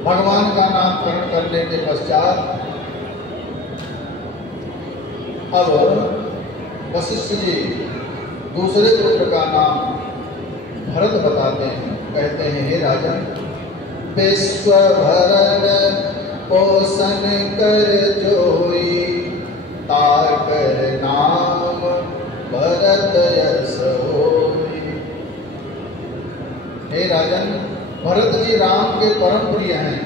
भगवान का नामकरण करने के पश्चात अब वशिष्ठ जी दूसरे पुत्र का नाम भरत बताते हैं। कहते हैं, हे राजन, विश्व भरण पोषण कर जोई, ताकर नाम भरत यश होई। हे राजन, भरत जी राम के परम प्रिय हैं।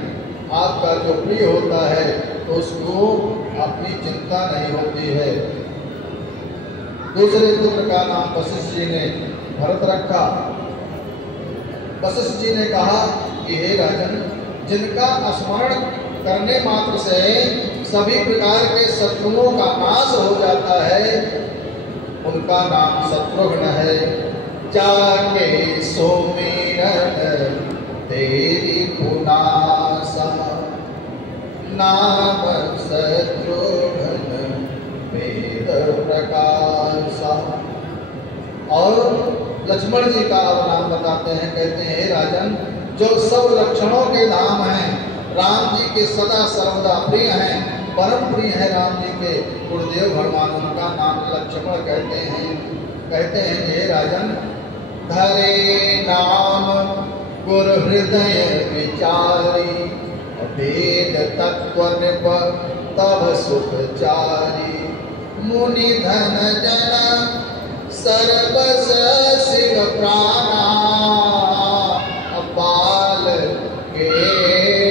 आपका जो प्रिय होता है तो उसको अपनी चिंता नहीं होती है। दूसरे पुत्र का नाम वशिष्ठ जी ने भरत रखा। वशिष्ठ जी ने कहा कि हे राजन, जिनका स्मरण करने मात्र से सभी प्रकार के शत्रुओं का नाश हो जाता है, उनका नाम शत्रुघ्न है। जाके सोमेरन तेरी पुनासा, नाम शत्रुघ्न वेद प्रकाशा। और लक्ष्मण जी का अब नाम बताते हैं। कहते हैं, हे राजन, जो सब लक्षणों के धाम हैं, राम जी के सदा सर्वदा प्रिय हैं, परम प्रिय है राम जी के गुरुदेव भगवान, उनका नाम लक्ष्मण कहते हैं। कहते हैं, हे राजन, धरे नाम गुरु हृदय विचारी, वेद तत्व निप तब सुखचारी। मुनि धन जन सर्वस शिव प्राणा, बाल के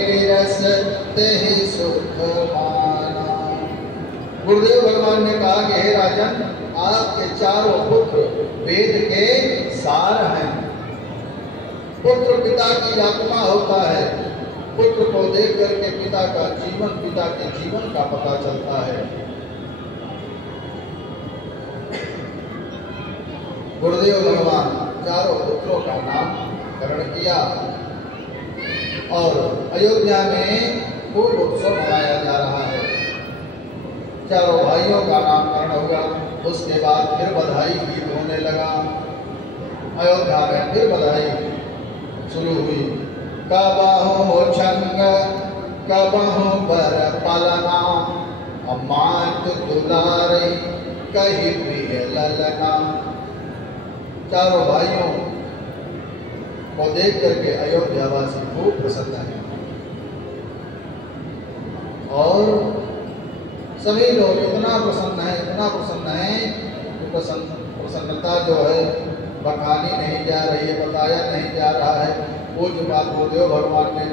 निरस तेहि सुख माना। गुरुदेव भगवान ने कहा कि हे राजन, आपके चारों पुत्र वेद के सार हैं। पुत्र पिता की आत्मा होता है। पुत्र को देख करके पिता का जीवन, पिता के जीवन का पता चलता है। गुरुदेव भगवान चारों पुत्रों का नामकरण किया और अयोध्या में खूब उत्सव मनाया जा रहा है। चारों भाइयों का नामकरण हुआ, उसके बाद फिर बधाई गीत होने लगा। अयोध्या में फिर बधाई शुरू हुई। कबहु छंग कबहु बर पलना, मात दुलारी कही प्रिय ललना। चारों भाइयों को देख करके अयोध्यावासी खूब प्रसन्न है और सभी लोग इतना प्रसन्न है कि प्रसन्नता जो है बखानी नहीं जा रही है, बताया नहीं जा रहा है। वो जो बात गुरुदेव भगवान ने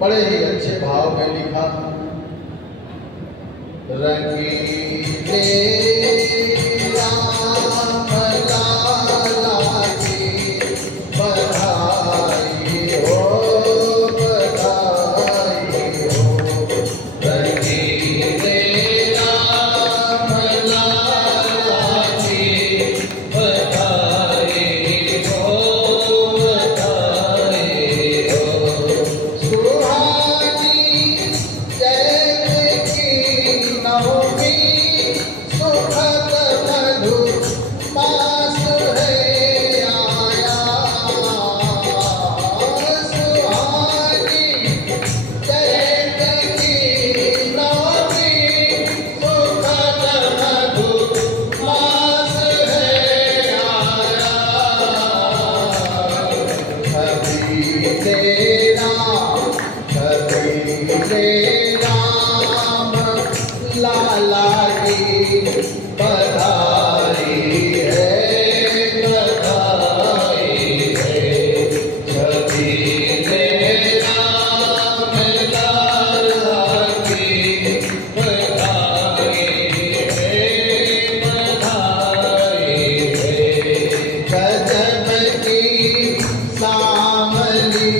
बड़े ही अच्छे भाव में लिखा, रंगीले राम लाला की बधाई हो, बधाई हो। रंगीले राम लाला की बधाई हो, बधाई हो। सुहानी जैत की नवमी, सुखद मधु मास है आया। सुहानी जैत की नवमी, सुखद मधु मास है आया। छवि तेरा राम लाला की बधाई है, बधाई है। छवि तेरा राम लाला की बधाई है, बधाई है। गजब की सामली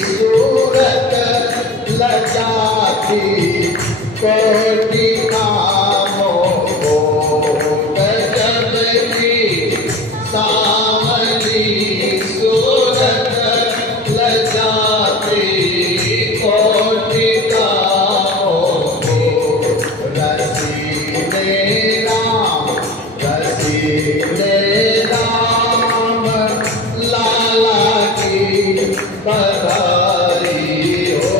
सूरत लजाती, कोटि कामों को। गजब की सामली सूरत लजाती, कोटि कामों को। रसीले राम लाला की बधाई हो,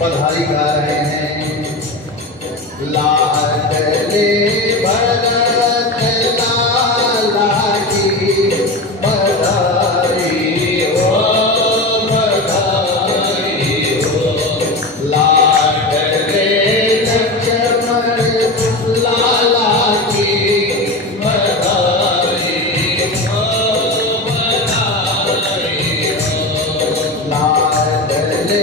बधाई गा रहे हैं। लाडले भरत लाला की बधाई हो, बधाई हो। लाडले लक्ष्मण लाला की बधाई हो, बधाई हो। लाडले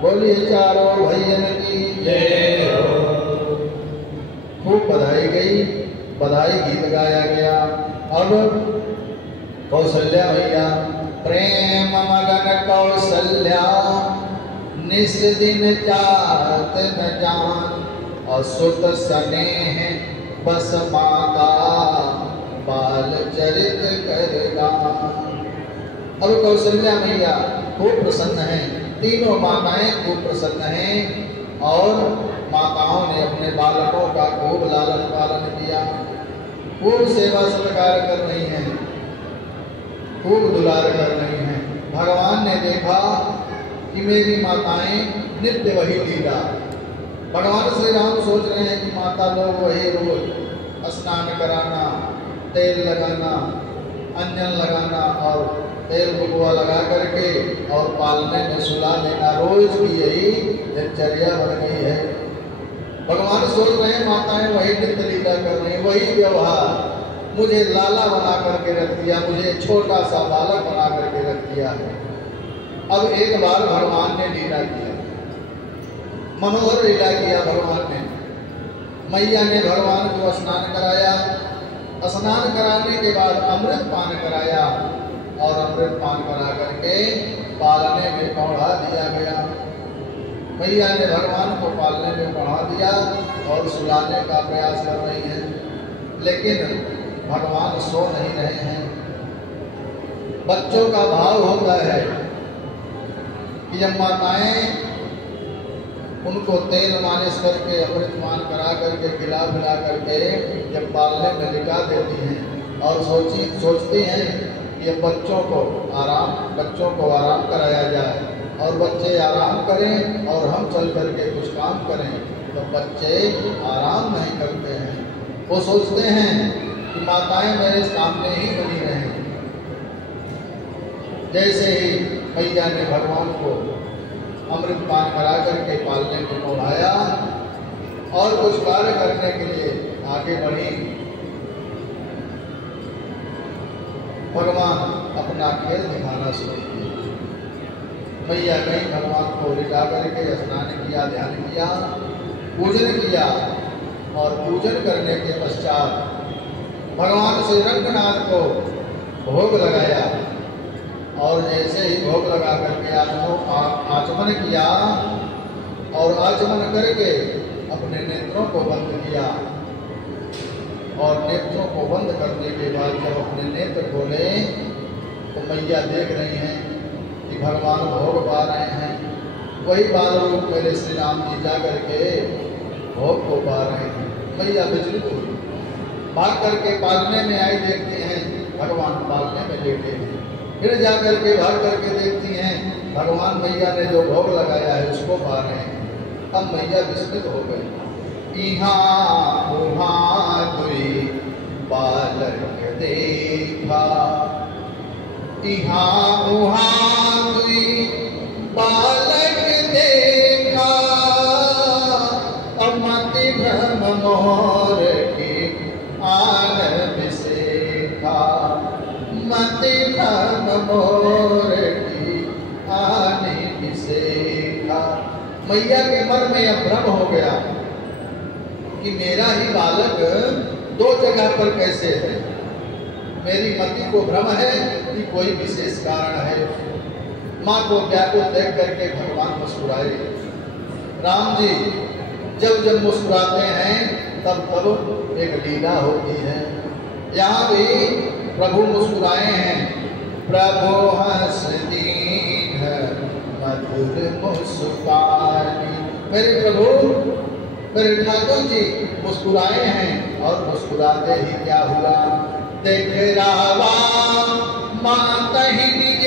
बोलिए चारों भैयन की जय हो। खूब बधाई गई, बधाई गीत गाया गया। अब कौशल्या मैया प्रेम मगन कौशल्या निस दिन चाहत न जान, असुत स्नेह बस माता बाल चरित करगा। अब कौशल्या मैया खूब प्रसन्न हैं, तीनों माताएं खूब प्रसन्न हैं और माताओं ने अपने बालकों का खूब लालन पालन किया, खूब सेवा सत्कार कर रही हैं, खूब दुलार कर रही हैं। भगवान ने देखा कि मेरी माताएं नित्य वही लीला। भगवान श्री राम सोच रहे हैं कि माता लोग वही रोज स्नान कराना, तेल लगाना, अंजन लगाना और तेल बुबुआ लगा करके और पालने में सुला देना रोज की यही दिनचर्या बन गई है। भगवान सोच रहे हैं माताएं वही नित्य लीला कर रही, वही व्यवहार, मुझे लाला बना करके रख दिया, मुझे छोटा सा बालक बना करके रख दिया है। अब एक बार भगवान ने लीला किया, मनोहर लीला किया भगवान ने। मैया ने भगवान को स्नान कराया, स्नान कराने के बाद अमृत पान कराया और अमृत पान करा करके पालने में पढ़ा दिया गया। मैया ने भगवान को पालने में पढ़ा दिया और सुलाने का प्रयास कर रही हैं, लेकिन भगवान सो नहीं रहे हैं। बच्चों का भाव होता है कि जब माताएं उनको तेल मालिश करके अमृत पान करा करके खिला पिला करके जब पालने में लिटा देती हैं और सोचती हैं कि बच्चों को आराम कराया जाए और बच्चे आराम करें और हम चल करके कुछ काम करें, तो बच्चे आराम नहीं करते हैं। वो सोचते हैं कि माताएं मेरे सामने ही बनी रहें। जैसे ही मैया ने भगवान को अमृत पान करा करके पालने को बढ़ाया और कुछ कार्य करने के लिए आगे बढ़ी, भगवान अपना खेल दिखाना शुरू किया। मैया ने भगवान को लिटा करके स्नान किया, ध्यान किया, पूजन किया और पूजन करने के पश्चात भगवान श्री रंगनाथ को भोग लगाया और जैसे ही भोग लगा करके आचमन किया और आचमन करके अपने नेत्रों को बंद किया और नेत्रों को बंद करने के बाद जब अपने नेत्र खोले तो मैया देख रही हैं कि भगवान भोग पा रहे हैं। वही बाल रूप मेरे श्री राम जी जा करके भोग को पा रहे हैं। मैया विचलित हुई, भाग करके पालने में आई, देखती हैं भगवान पालने में लेटे हैं। फिर जा करके भाग करके देखती हैं भगवान मैया ने जो भोग लगाया है उसको पा रहे हैं। अब मैया विस्मित हो गई। इहाँ उहाँ कोई बालक देखा, इहाँ उहाँ कोई बालक देखा, अमति भ्रम मोर की आन विसेखा, मति भ्रम मोर की आने विसेखा। मैया के मन में यह भ्रम हो गया कि मेरा ही बालक दो जगह पर कैसे है। मेरी मति को भ्रम है कि कोई विशेष कारण है। माँ को व्याकुल देख करके भगवान मुस्कुराए। राम जी जब जब मुस्कुराते हैं तब तब एक लीला होती है। यहाँ भी प्रभु मुस्कुराए हैं। प्रभु हंस दीन मधुर मुस्कानी। मेरे प्रभु, मेरे ठाकुर जी मुस्कुराए हैं और मुस्कुराते ही क्या हुआ, देख रावा माता ही निज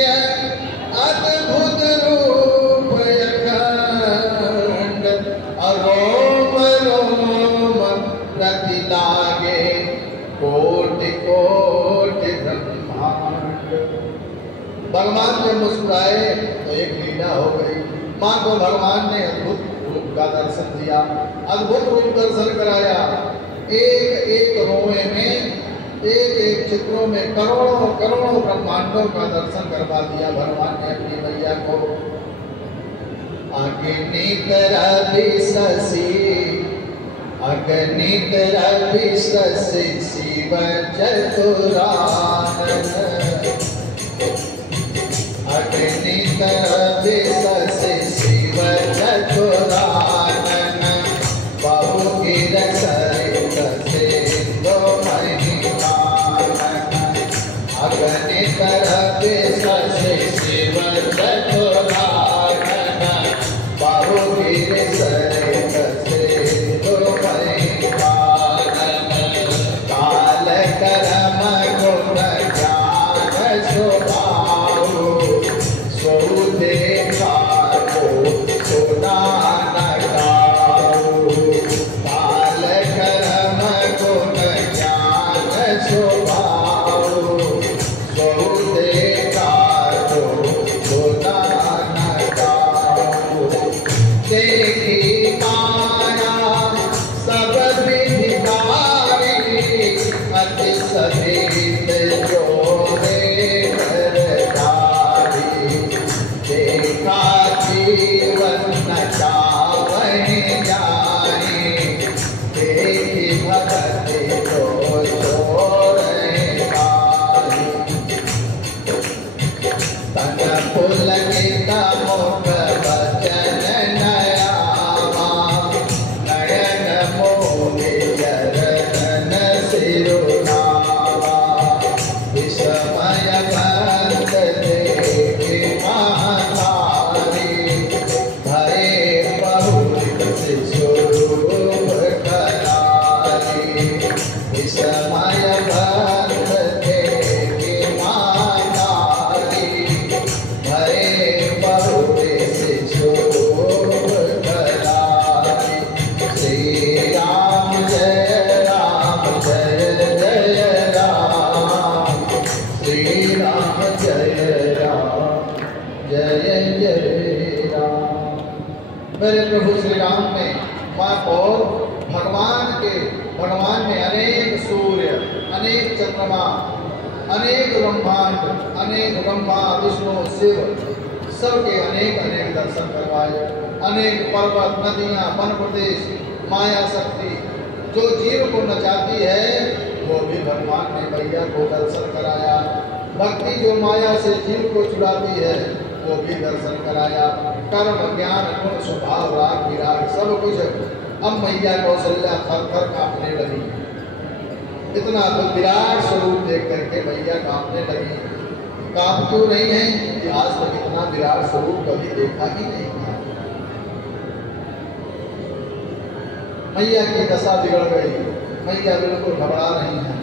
अद्भुत रूप अखंड, रोम रोम प्रति लागे कोटि कोटि ब्रह्मांड। भगवान ने मुस्कुराए तो एक लीला हो गई। माँ को भगवान ने अद्भुत रूप का दर्शन दिया, अद्भुत रूप दर्शन कराया। एक एक रोए में, एक एक चित्रों में करोड़ों करोड़ों ब्रह्मांडों का दर्शन करवा दिया भगवान ने अपनी मैया को। अग्नित रवि शशि, अग्नित रवि शशि शिव चतुरानन, अग्नित रवि शशि शिव चतुरानन, बहुगिर सरित सिंधु महिमानन, अग्नित रवि शशि शिव चतुरानन, बहुगिर सरित सिंधु महिमानन, काल कर्म गुण ज्ञान स्वभाव, स्वहु देखा को सुना न गाओ, काल कर्म गुण ज्ञान स्वभाव, स्वहु देखा तन पुलकित मुख बचन नयावा, नयन मोहि चरण सिरुनावा, विस्मय भक्त देखि महतारी, भये बहुत स्वरूप करारी, विस्मय भक्त देखि महतारी, भये बहुत स्वरूप करारी। श्री राम जय राम जय जय राम, श्री राम जय राम जय जय राम। मेरे प्रभु श्री राम ने माँ और भगवान ने अनेक सूर्य, अनेक चंद्रमा, अनेक ब्रह्मांड, अनेक ब्रह्मा विष्णु शिव सबके अनेक अनेक दर्शन करवाए। अनेक पर्वत, नदियां, वन प्रदेश, माया शक्ति जो जीव को नचाती है वो भी भगवान ने मैया को दर्शन कराया। भक्ति जो माया से जीव को छुड़ाती है वो भी दर्शन कराया। कर्म, ज्ञान, गुण, स्वभाव, राग, विराग सब कुछ अब मैया कौशल्या थर थर कांपने लगी। इतना तो विराट स्वरूप देख करके मैया कांपने लगी। कांप क्यों नहीं है कि आज तक इतना विराट स्वरूप कभी देखा ही नहीं था। मैया की दशा बिगड़ गई। मैया बिल्कुल घबरा रही है,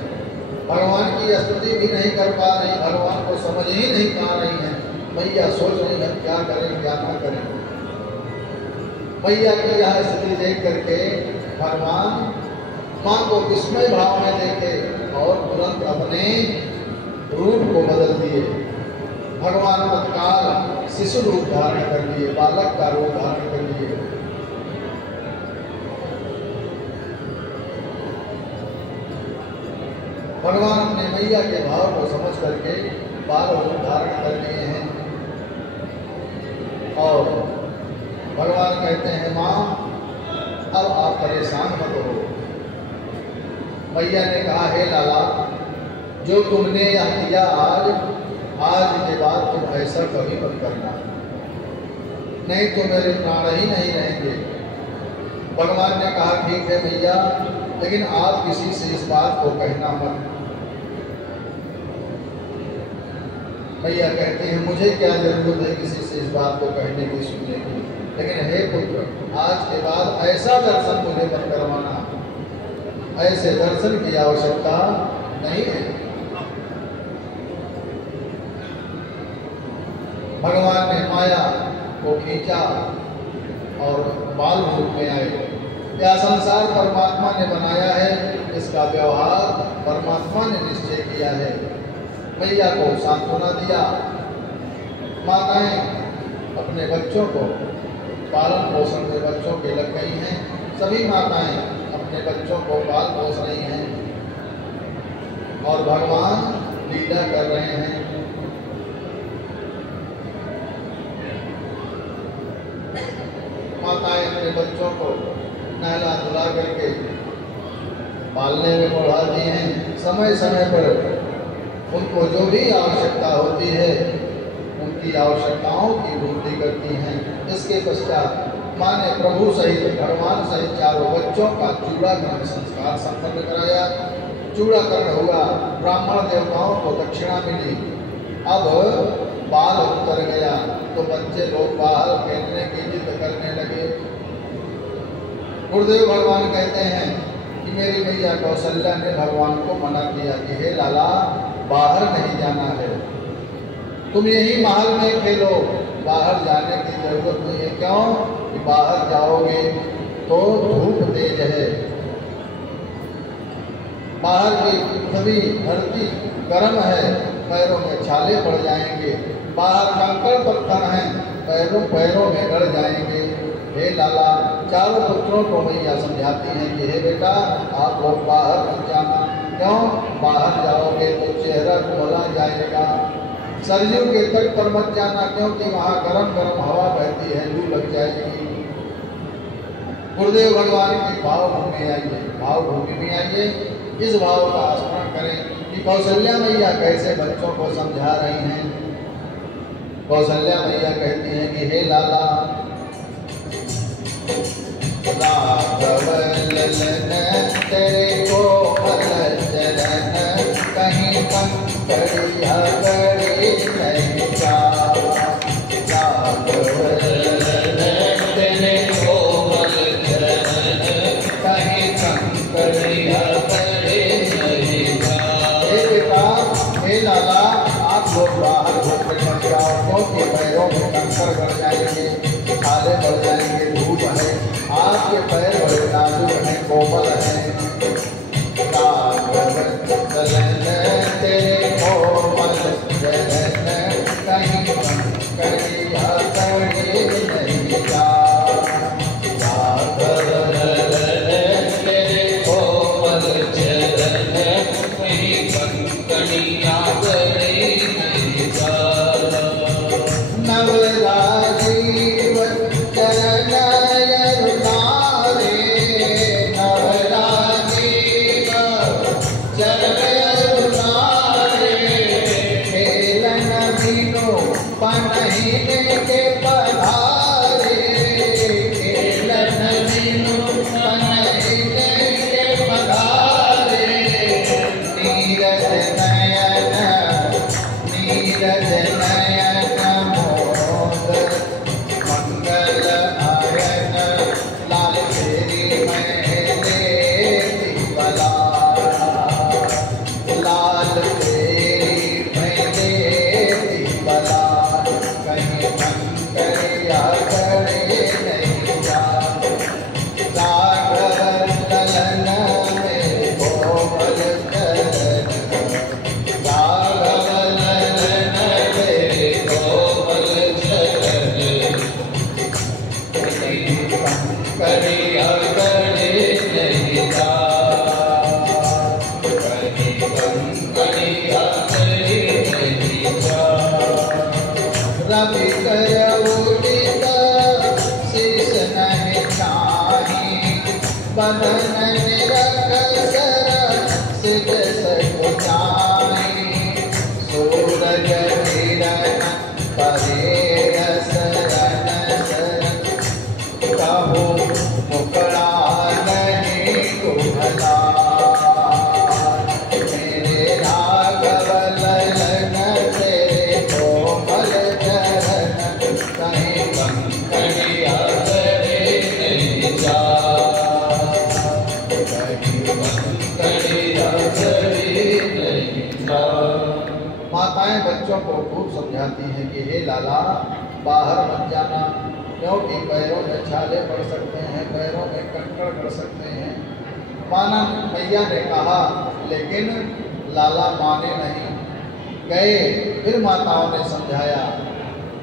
भगवान की स्तुति भी नहीं कर पा रही, भगवान को समझ ही नहीं पा रही है। मैया सोच रही है क्या करें क्या ना करें। मैया की यह स्थिति देख करके भगवान माँ को विस्मय भाव में देखे और तुरंत अपने रूप को बदल दिए। भगवान तत्काल शिशु रूप धारण कर लिए, बालक का रूप धारण कर लिए। भगवान अपने मैया के भाव को समझ करके बाल रूप धारण कर लिए हैं। और भगवान कहते हैं माँ अब आप परेशान मत हो। मैया ने कहा हे लाला, जो तुमने यह किया आज के बाद तुम ऐसा कभी मत करना, नहीं तो मेरे प्राण ही नहीं रहेंगे। भगवान ने कहा ठीक है मैया, लेकिन आप किसी से इस बात को कहना मत। मैया कहती है मुझे क्या जरूरत है किसी से इस बात को कहने की, सुनने की, लेकिन हे पुत्र आज के बाद ऐसा दर्शन मुझे मत करवाना, ऐसे दर्शन की आवश्यकता नहीं है। भगवान ने माया को खींचा और बाल रूप में आए। यह संसार परमात्मा ने बनाया है, इसका व्यवहार परमात्मा ने निश्चय किया है। मैया को सांत्वना दिया। माताएं अपने बच्चों को पालन पोषण में बच्चों के लग गई हैं। सभी माताएं अपने बच्चों को पाल पोष रही हैं और भगवान लीला कर रहे हैं। माताएं अपने बच्चों को नहला धुला करके पालने में बढ़ाती हैं। समय समय पर उनको जो भी आवश्यकता होती है उनकी आवश्यकताओं की पूर्ति करती हैं। इसके पश्चात माँ ने प्रभु सहित भगवान सहित चारों बच्चों का चूड़ाकरण संस्कार संपन्न कराया। चूड़ाकरण हुआ, ब्राह्मण देवताओं को दक्षिणा मिली। अब बाल उतर गया तो बच्चे लोग बाहर खेलने की जिद करने लगे। गुरुदेव भगवान कहते हैं कि मेरी मैया कौशल्या ने भगवान को मना किया कि हे लाला बाहर नहीं जाना है, तुम यही महल में खेलो, बाहर जाने की जरूरत नहीं है। क्यों कि बाहर जाओगे तो धूप तेज है, बाहर की सभी धरती गर्म है, पैरों में छाले पड़ जाएंगे, बाहर कंकड़ पत्थर हैं, पैरों में गड़ जाएंगे। हे लाला चारों पुत्रों को मैया समझाती हैं कि हे बेटा आप लोग बाहर मत जाना। क्यों बाहर जाओगे तो चेहरा धुला जाएगा। सरयू के तट पर मत जाना क्योंकि वहाँ गरम गरम हवा बहती है, लू लग जाएगी। गुरुदेव भगवान की भावभूमि आइए, भावभूमि में आइए, इस भाव का स्मरण करें कि कौशल्या मैया कैसे बच्चों को समझा रही हैं। कौशल्या मैया कहती हैं कि हे लाला, राघव ललन तेरे कोमल चरण, कहीं कंकड़िया गड़े नहीं जा। राघव ललन तेरे कोमल चरण, कहीं कंकड़िया गड़े नहीं जा। हे बेटा, हे लाला, आप लोग बाहर घूमने मत जाओ, क्योंकि पैरों में कंकड़ गड़ जाएंगे, खाले बढ़ जाएंगे, धूप है, आपके पैर बड़े नाजुक हैं, कोमल हैं। राघव ललन तेरे कोमल चरण, कहीं कंकड़िया गड़े नहीं जा। राघव ललन तेरे कोमल चरण, कहीं कंकड़िया गड़े नहीं जा। नवराजीव चरण माताएं बच्चों को खूब समझाती हैं कि हे लाला, बाहर मत जाना, क्योंकि पैरों में छाले पड़ सकते हैं, पैरों में कंकड़ पड़ सकते हैं। माना मैया ने कहा, लेकिन लाला माने नहीं, गए। फिर माताओं ने समझाया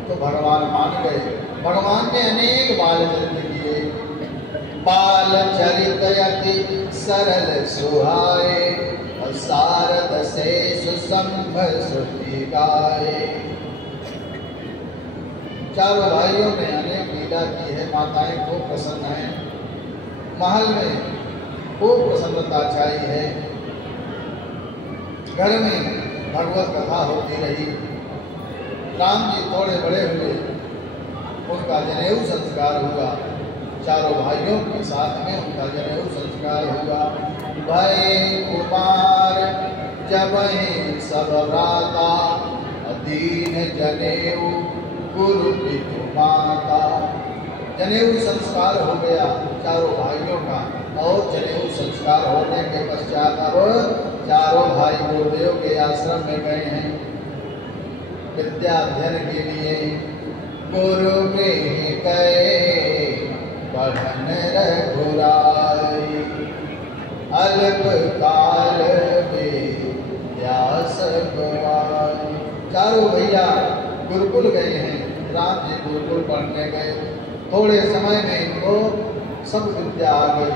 तो भगवान मान गए। भगवान ने अनेक बाल चरित किए। बाल चरित अति सरल सुहाए, सारद से सुसंभ श्रुति गाए। चारों भाइयों ने अनेक लीला की है। माताएं खूब प्रसन्न हैं, महल में खूब प्रसन्नता छाई है। घर में भगवत कथा होती रही। राम जी थोड़े बड़े हुए, उनका जनेऊ संस्कार हुआ। चारों भाइयों के साथ में उनका जनेऊ संस्कार हुआ। भय कुमार जब सब भ्राता, अधीन जनेऊ गुरु पितु माता। जनेऊ संस्कार हो गया चारों भाइयों का, और जनेऊ संस्कार होने के पश्चात अब चारों भाई गुरुदेव के आश्रम में गए हैं विद्या अध्ययन के लिए। गुरु गृह गए पढ़न रघुराई, अल्प काल व्यास गवाई। चारों भैया गुरुकुल गए हैं। राम जी गुरुकुल पढ़ने गए। थोड़े समय में इनको सब विद्या आ गई।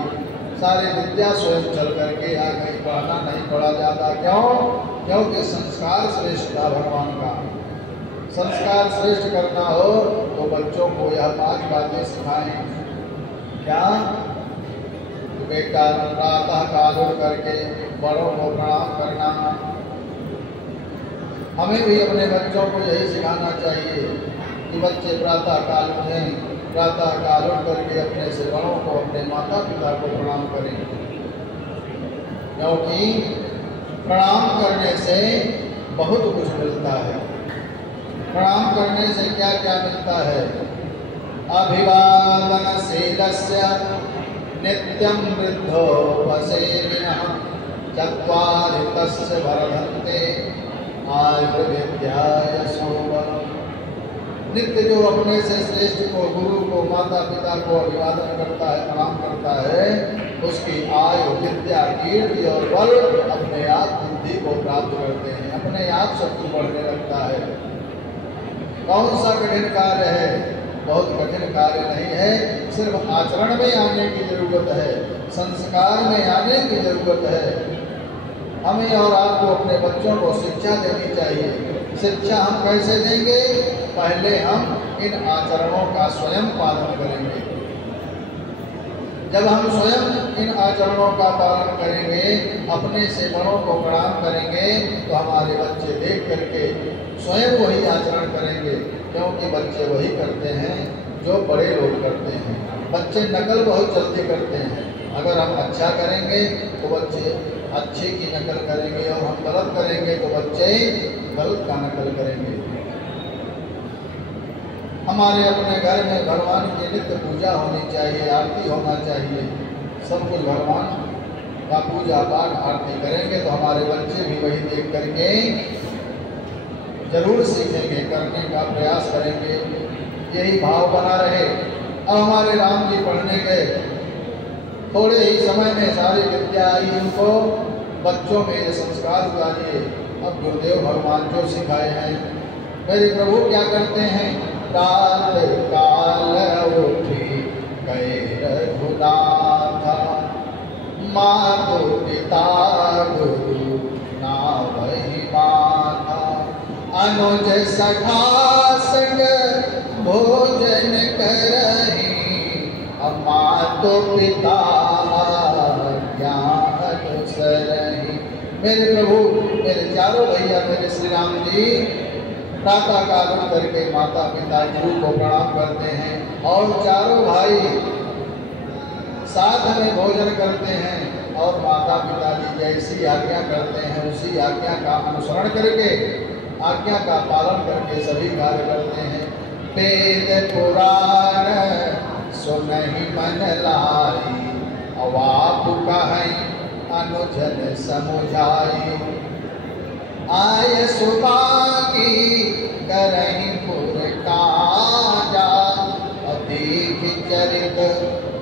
सारी विद्या स्वयं चल करके आ गई। पढ़ना नहीं पढ़ा जाता। क्यों? क्योंकि संस्कार श्रेष्ठ था भगवान का। संस्कार श्रेष्ठ करना हो तो बच्चों को यह 5 बातें सिखाएं। क्या? बेटा प्रातः काल उठ करके बड़ों को प्रणाम करना, हमें भी अपने बच्चों को यही सिखाना चाहिए कि बच्चे प्रातः काल उठ करके अपने से बड़ों को, अपने माता पिता को प्रणाम करें, क्योंकि प्रणाम करने से बहुत कुछ मिलता है। प्रणाम करने से क्या क्या मिलता है? अभिवादनशीलस्य नित्यं वृद्धोपसेविनः चत्वारि तस्य वर्धन्ते आयुर्विद्याय शोभनम्। नित्य जो अपने से श्रेष्ठ को, गुरु को, माता पिता को अभिवादन करता है, प्रणाम करता है, उसकी आयु, विद्या, कीर्ति और बल अपने आप बुद्धि को प्राप्त करते हैं, अपने आप सब कुछ बढ़ने लगता है। कौन सा कठिन कार्य है? बहुत कठिन कार्य नहीं है, सिर्फ आचरण में आने की जरूरत है, संस्कार में आने की जरूरत है। हमें और आपको अपने बच्चों को शिक्षा देनी चाहिए। शिक्षा हम कैसे देंगे? पहले हम इन आचरणों का स्वयं पालन करेंगे। जब हम स्वयं इन आचरणों का पालन करेंगे, अपने से बड़ों को प्रणाम करेंगे, तो हमारे बच्चे देख करके स्वयं वही आचरण करेंगे, क्योंकि बच्चे वही करते हैं जो बड़े लोग करते हैं। बच्चे नकल बहुत जल्दी करते हैं। अगर हम अच्छा करेंगे तो बच्चे अच्छे की नकल करेंगे, और हम गलत करेंगे तो बच्चे गलत का नकल करेंगे। हमारे अपने घर में भगवान की नित्य पूजा होनी चाहिए, आरती होना चाहिए। सब कुछ भगवान का पूजा पाठ आरती करेंगे तो हमारे बच्चे भी वही देख करके जरूर सीखेंगे, करने का प्रयास करेंगे। यही भाव बना रहे। अब हमारे राम जी पढ़ने गए, थोड़े ही समय में सारी विद्या आई उनको, बच्चों में ये संस्कार उतारिए। अब गुरुदेव भगवान जो सिखाए हैं, मेरे प्रभु क्या करते हैं? प्रात काल उठी गए रघुनाथ, मातु पिता गुरु ना वही माथा, अनुज सखा संग भोजन करही, मातु पिता ज्ञान अनुसरही। मेरे प्रभु, मेरे चारों भैया, मेरे श्री राम जी प्रातः काल उठ करके माता पिता गुरु को प्रणाम करते हैं, और चारों भाई साथ में भोजन करते हैं, और माता पिता जी जैसी आज्ञा करते हैं उसी आज्ञा का अनुसरण करके, आज्ञा का पालन करके सभी कार्य करते हैं। वेद पुराण सुनहि मन लाई, अवाप कहीं अनुजन समुझाई, आय सुभागी करहि पुर काजा, अतीक चरित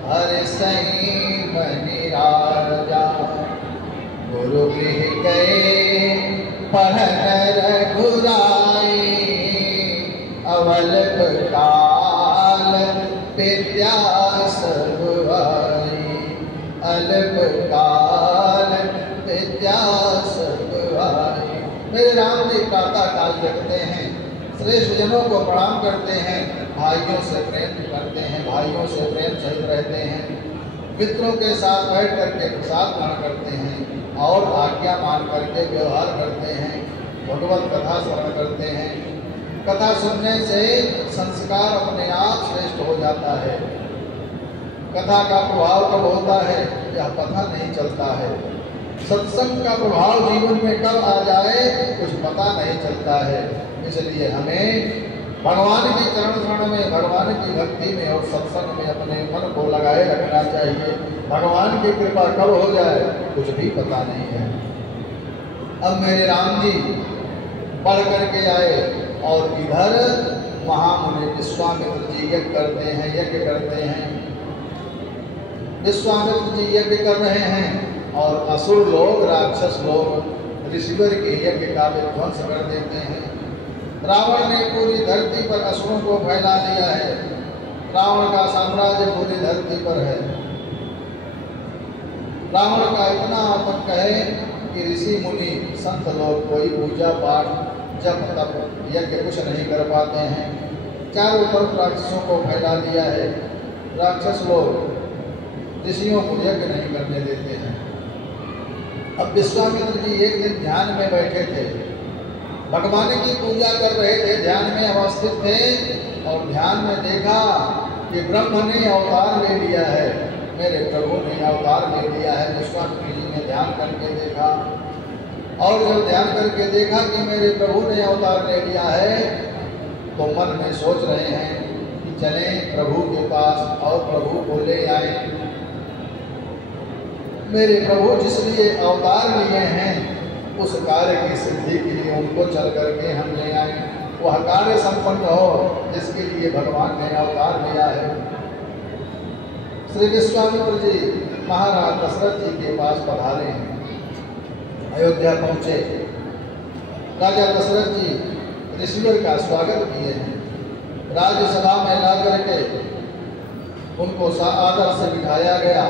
हर सही बनि राजा, गुरु गृह गए पढ़न रघुराई, अवल काल विद्या सब आई, अल्प काल विद्या सब आई। मेरे राम जी प्रातः काल जगते हैं, श्रेष्ठ जनों को प्रणाम करते हैं, भाइयों से प्रेम करते हैं, भाइयों से प्रेम सहित रहते हैं, मित्रों के साथ बैठ करके प्रसाद ग्रहण करते हैं, और आज्ञा मान करके व्यवहार करते हैं, भगवत कथा श्रवण करते हैं। कथा सुनने से संस्कार अपने आप श्रेष्ठ हो जाता है। कथा का प्रभाव कब होता है? यह पता नहीं चलता है। सत्संग का प्रभाव जीवन में कब आ जाए कुछ पता नहीं चलता है। इसलिए हमें भगवान के चरण शरण में, भगवान की भक्ति में और सत्संग में अपने मन को लगाए रखना चाहिए। भगवान की कृपा कब हो जाए कुछ भी पता नहीं है। अब मेरे राम जी पढ़ करके आए, और इधर महामुनि विश्वामित्र जी यज्ञ करते हैं। विश्वामित्र जी यज्ञ कर रहे हैं, और असुर लोग, राक्षस लोग ऋषिवर के यज्ञ का विध्वंस कर देते हैं। रावण ने पूरी धरती पर असुरों को फैला दिया है। रावण का साम्राज्य पूरी धरती पर है। रावण का इतना आतंक है कि ऋषि मुनि संत लोग कोई पूजा पाठ जब तक यज्ञ कुछ नहीं कर पाते हैं। चारों तरफ राक्षसों को फैला दिया है। राक्षस लोग ऋषियों को यज्ञ नहीं करने देते हैं। अब विश्वामित्र जी एक दिन ध्यान में बैठे थे। भगवान की पूजा कर रहे थे, ध्यान में अवस्थित थे और ध्यान में देखा कि ब्रह्म ने अवतार ले लिया है, मेरे प्रभु ने अवतार ले लिया है। विश्वामित्र जी ने ध्यान करके देखा और जब ध्यान करके देखा कि मेरे प्रभु ने अवतार ले लिया है तो मन में सोच रहे हैं कि चलें प्रभु के पास और प्रभु को ले आए। मेरे प्रभु जिस लिए अवतार लिए हैं उस कार्य की सिद्धि के लिए उनको चल करके हम ले आए, वह कार्य संपन्न हो जिसके लिए भगवान ने अवतार लिया है। श्री विश्वामित्र जी महाराज दशरथ जी के पास पधारे हैं, अयोध्या पहुंचे। राजा दशरथ जी ऋषिवर का स्वागत किए हैं, राज्यसभा में ला करके उनको आदर से बिठाया गया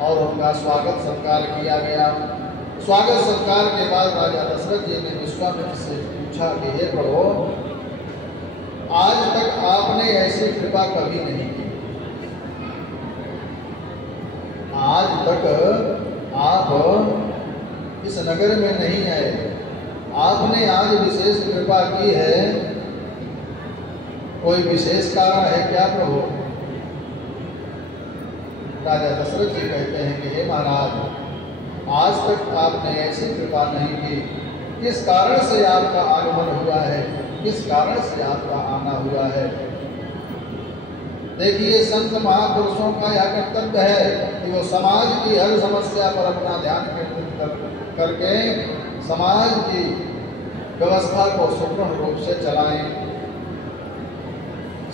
और उनका स्वागत सत्कार किया गया। स्वागत सत्कार के बाद राजा दशरथ जी ने विश्वामित्र से पूछा कि हे प्रभु, आज तक आपने ऐसी कृपा कभी नहीं की, आज तक आप इस नगर में नहीं आए, आपने आज विशेष कृपा की है, कोई विशेष कारण है क्या प्रभु? राजा दशरथ जी कहते हैं कि हे महाराज, आज तक आपने ऐसी कृपा नहीं की, किस कारण से आपका आगमन हुआ है, किस कारण से आपका आना हुआ है? देखिए, संत महापुरुषों का यह कर्तव्य है कि वो समाज की हर समस्या पर अपना ध्यान केंद्रित करके समाज की व्यवस्था को सुदृढ़ रूप से चलाएं।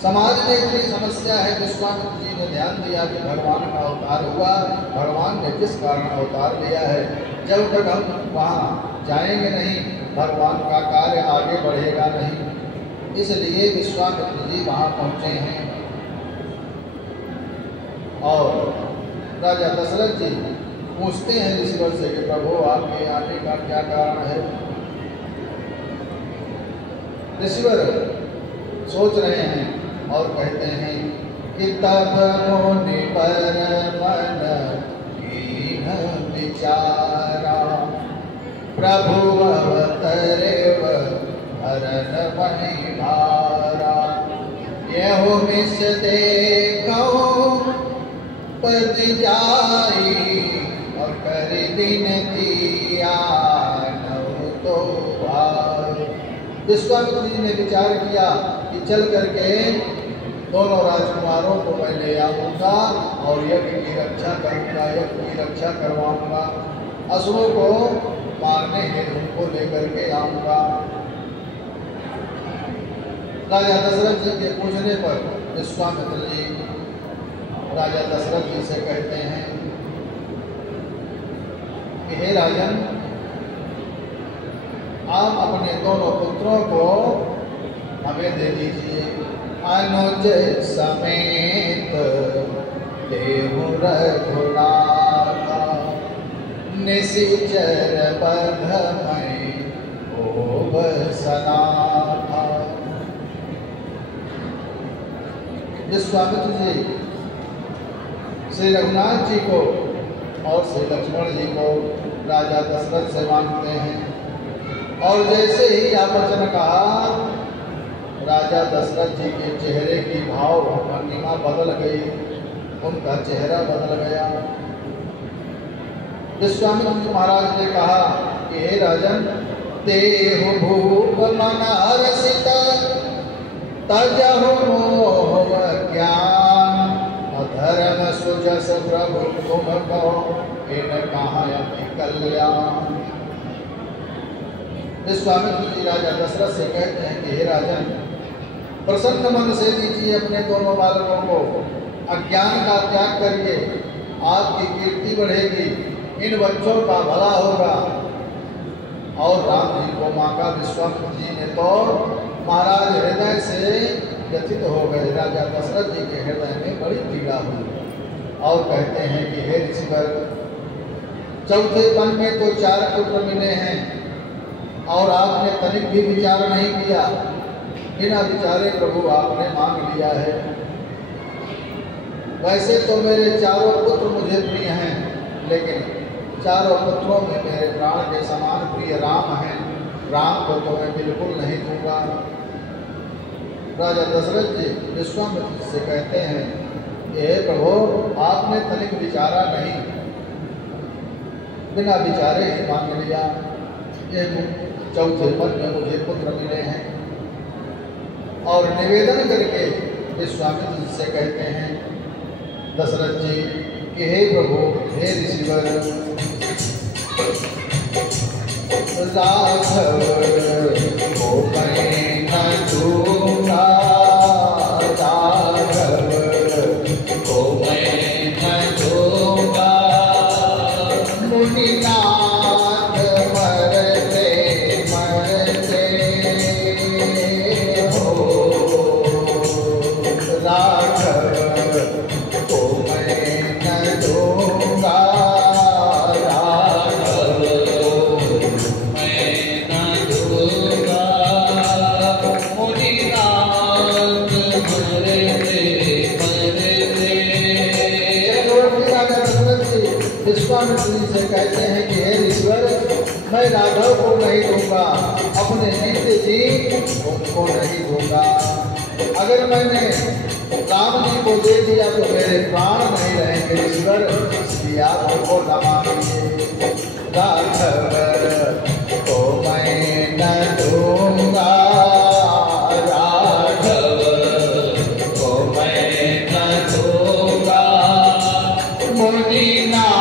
समाज में इतनी समस्या है, विश्वामित्र जी ने ध्यान दिया कि भगवान का अवतार हुआ, भगवान ने किस कारण अवतार लिया है, जब तक हम वहाँ जाएंगे नहीं भगवान का कार्य आगे बढ़ेगा नहीं। इसलिए विश्वामित्र जी वहाँ पहुँचे हैं और राजा दशरथ जी पूछते हैं ऋषिवर से कि प्रभु आपके आने का क्या कारण है? ऋषिवर सोच रहे हैं और कहते हैं कि तब मुनि पर मन कीन विचारा, प्रभु अवतरेव हरन वही भारा, यहो मिस देखो पद जाई और कर विनती आनौ तो भाई। विश्वामित्र जी ने विचार किया कि चल करके दोनों राजकुमारों को मैं ले आऊँगा और यज्ञ की रक्षा करूँगा, यज्ञ की रक्षा करवाऊँगा, असुरों को मारने हेतु उनको लेकर के आऊँगा। राजा दशरथ जी के पूछने पर विश्वामित्र जी राजा दशरथ जी से कहते हैं कि हे राजन, आप अपने दोनों पुत्रों को हमें दे दीजिए, अनुज समेत देहु रघुनाथ, निशिचर बधमय ओब सनाथा। विश्वामित्र जी श्री रघुनाथ जी को और श्री लक्ष्मण जी को राजा दशरथ से मांगते हैं और जैसे ही यह वचन कहा, राजा दशरथ जी के चेहरे की भाव भंगिमा बदल गई, उनका चेहरा बदल गया। विश्वामित्र जी महाराज ने कहा कि हे राजन, देहु भूप मन हर्षित तजहु मोह ज्ञान, अधर्म सुजस प्रभु तुम कहो इन कहाँ अति कल्याण। विश्वामित्र जी राजा दशरथ से कहते हैं कि हे राजन, प्रसन्न मन से दीजिए अपने दोनों बालकों को, अज्ञान का त्याग करिए, आपकी कीर्ति बढ़ेगी, इन बच्चों का भला होगा। और राम जी को मांगा। विश्वामित्र जी ने तो महाराज हृदय से व्यथित हो गए, राजा दशरथ जी के हृदय में बड़ी पीड़ा हुई और कहते हैं कि हे ऋषिवर, चौथे पन में तो 4 पुत्र मिले हैं और आपने तनिक भी विचार नहीं किया, बिना विचारे प्रभु आपने मांग लिया है। वैसे तो मेरे 4 पुत्र मुझे प्रिय हैं, लेकिन 4 पुत्रों में मेरे प्राण के समान प्रिय राम हैं, राम को तो मैं बिल्कुल नहीं दूंगा। राजा दशरथ जी विश्वामित्र से कहते हैं, हे प्रभु, आपने तनिक विचारा नहीं, बिना विचारे ही मांग लिया। ये चौथे पद में मुझे पुत्र मिले हैं। और निवेदन करके विश्वामित्र से कहते हैं दशरथ जी कि हे प्रभु, हे ऋषिवर, राघव को मैं न दूंगा, राघव को मैं न दूंगा। मुनिनाथ मरते मरते हो, राघव को मैं न दूंगा, विश्वामित्र से कहते हैं कि हे ईश्वर, मैं राघव को नहीं दूंगा, अपने नित्य जी उनको नहीं दूंगा। अगर मैंने राम जी को दे दिया तो मेरे प्राण नहीं रहेंगे ईश्वर, इसलिए आप उनको न मांगिए। राघव को मैं न दूंगा, राघव को मैं न दूंगा। मुनिनाथ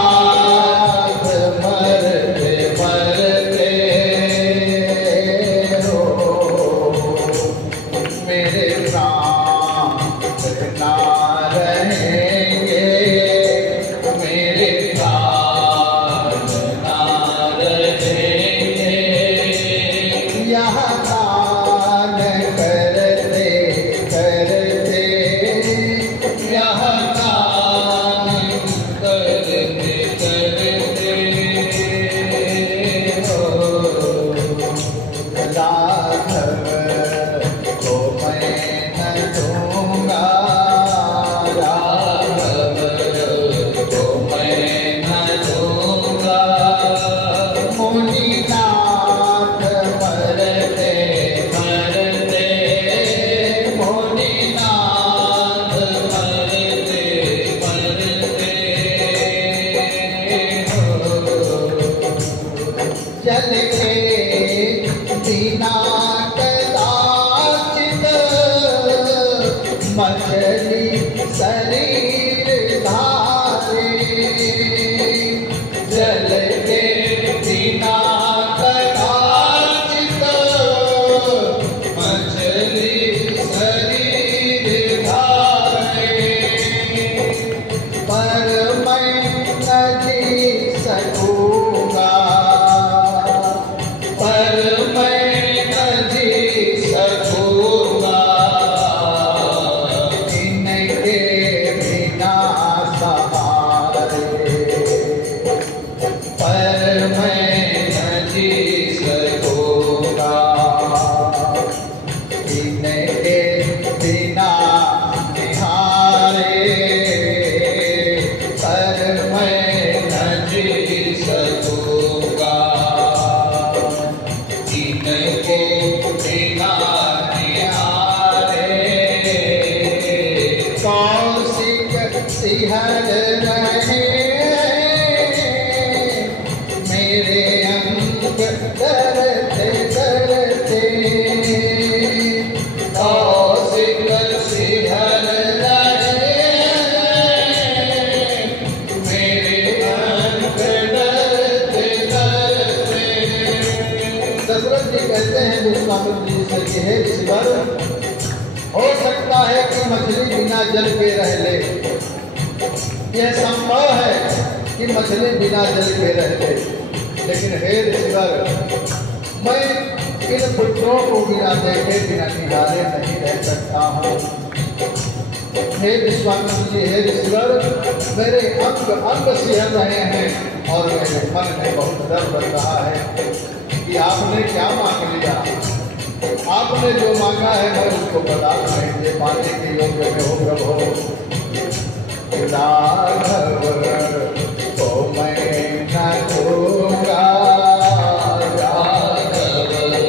हो सकता है कि मछली बिना जल के रह ले, यह संभव है कि मछली बिना जल के रह ले, लेकिन हे ऋषिवर, मैं इन पुत्रों को बिना देखे बिना निहारे नहीं रह सकता हूँ। हे विश्वामित्र जी, हे ऋषिवर, मेरे अंग अंग सिहर रहे हैं और मेरे मन में बहुत डर बन रहा है कि आपने क्या मांग लिया। आपने जो मांगा है मैं उसको बता नहीं दे पाने के योग्य में हो प्रभु। राघव को मैं न दूंगा, राघव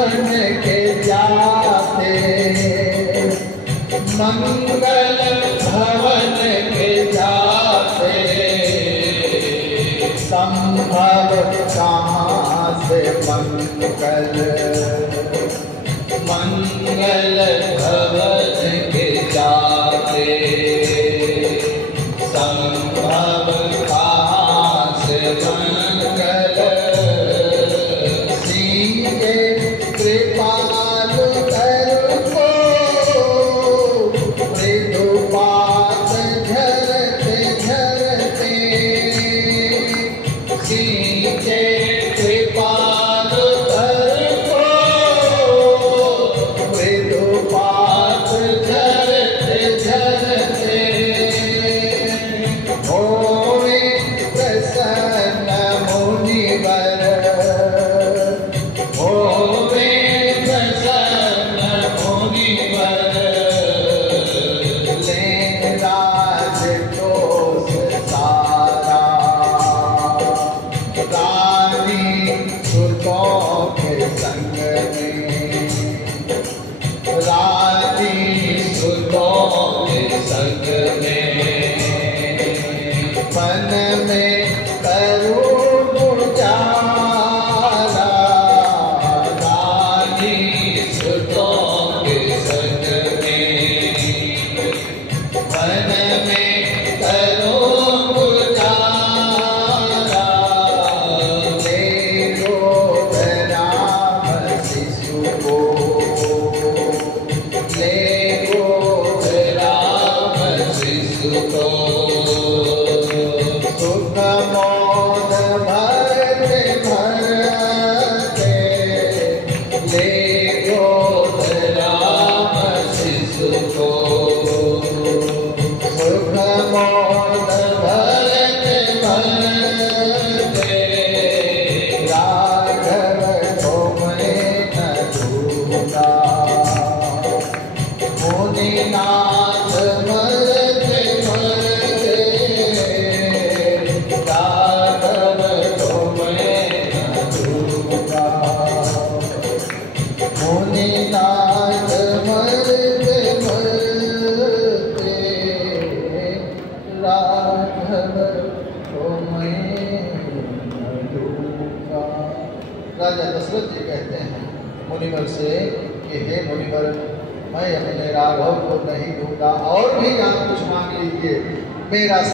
भवन के जाते, मंगल भवन के जाते, संभव कहाँ से मंगल, मंगल भवन के जाते, संभव कहाँ से मंगल, सीए कृपालु को मृदुपात झरते झरते, सीए कृपालु को मृदुपात झरते झरते, होवे प्रसन्न मुनिवर, होवे प्रसन्न मुनिवर, ले राज दोष सारा, रानी सुतों के संग में, रानी सुतों के संग में, मन में करुण उजाला, रानी सुतों के संग में, मन में करुण उजाला, ले गोद राम शिशु को, ले गोद राम शिशु को, सुख मोद भरते भरते, ले गोद राम शिशु को, सुख मोद भरते भरते, राघव को मैं न दूंगा, मुनिनाथ मरते मरते, राघव को मैं न दूंगा, मुनिनाथ मरते मरते, राघव को मैं न दूंगा। राजा दशरथ जी कहते हैं मुनिवर से कि हे मुनिवर, मैं अपने राघव को नहीं दूंगा, और भी आप कुछ मांग लीजिए, मेरा